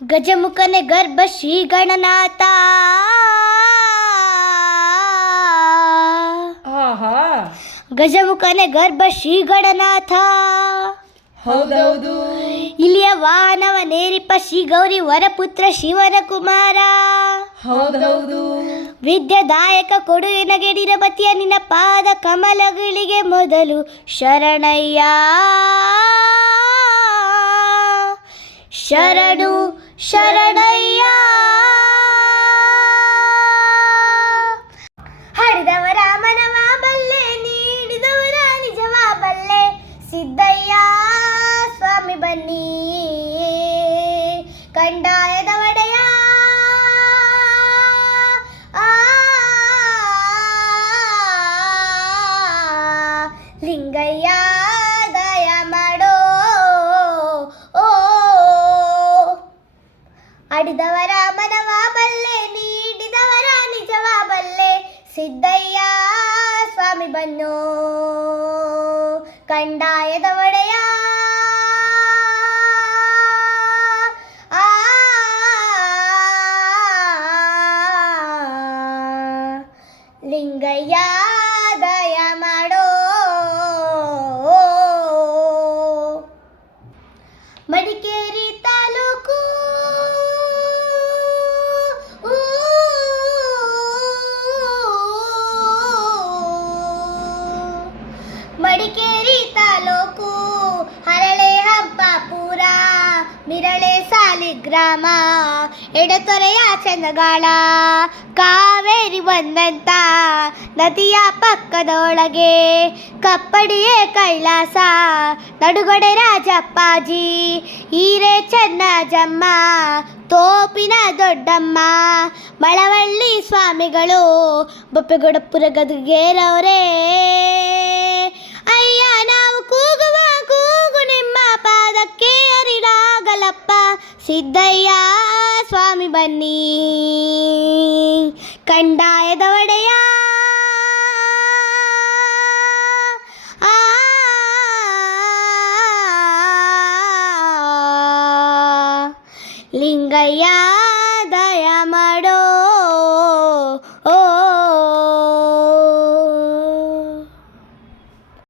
ಗಜಮುಖನೆ ಗರ್ಭ ಶ್ರೀ ಗಣನಾಥ. ಆಹಾ, ಗಜಮುಖನೆ ಗರ್ಭ ಶ್ರೀ ಗಣನಾಥ. ಹೌದೌದು. ಇಲ್ಲಿಯ ವಾಹನವನೇರಿಪ ಶ್ರೀ ಗೌರಿ ವರಪುತ್ರ ಶಿವನ ಕುಮಾರ. ಹೌದೌದು. ವಿದ್ಯಾದಾಯಕ ಕೊಡು ಎನಗೆ ನಿರಪತಿಯ ನಿನ್ನ ಪಾದ ಕಮಲಗಳಿಗೆ ಮೊದಲು ಶರಣಯ್ಯ. ಶರಣು ಶರಣಯ್ಯ. ಹಡಿದವರ ಮನವ ಬಲ್ಲೆ, ನೀಡಿದವರ ನಿಜವ ಬಲ್ಲೆ. ಸಿದ್ದಯ್ಯ ಸ್ವಾಮಿ ಬನ್ನಿ ಕಂದಾಯದ ಒಡೆಯ. ಲಿಂಗಯ್ಯ ದಯ ಮಾಡೋ. ಆಡಿದವರ ಮನವ ಬಲ್ಲೆ, ನೀಡಿದವರ ನಿಜವ ಬಲ್ಲೆ. ಸಿದ್ದಯ್ಯ ಸ್ವಾಮಿ ಬನ್ನು ಕಂದಾಯದ ಒಡೆಯ. ಲಿಂಗಯ್ಯ ದಯ ಮಾಡೋ. ಮಡಿಕೇರಿ ತಾಲೂಕು ಮಡಿಕೇರಿ ತಾಲೂಕು ಹರಳೆ ಹಬ್ಬಪುರ ಮಿರಳೆ ಸಾಲಿಗ್ರಾಮ ಎಡತೊರೆಯ ಚಂದಗಾಳ ಕಾವೇರಿ ಬಂದಂತ ನದಿಯ ಪಕ್ಕದೊಳಗೆ ಕಪ್ಪಡಿಯೇ ಕೈಲಾಸ ನಡುಗಡೆ ರಾಜಪ್ಪಾಜಿ ಹೀರೆ ಚೆನ್ನಜಮ್ಮ ತೋಪಿನ ದೊಡ್ಡಮ್ಮ ಮಳವಳ್ಳಿ ಸ್ವಾಮಿಗಳು ಬೊಪ್ಪೆಗೌಡಪುರ ಗದುಗೇರವರೇ. ಅಯ್ಯ ನಾವು ಕೂಗುವ ಕೂಗು ನಿಮ್ಮ ಪಾದಕ್ಕೆ ಅರಿಲಾಗಲಪ್ಪ. ಸಿದ್ದಯ್ಯ ಸ್ವಾಮಿ ಬನ್ನಿ ಕಂದಾಯದ ಒಡೆಯ. ಲಿಂಗಯ್ಯ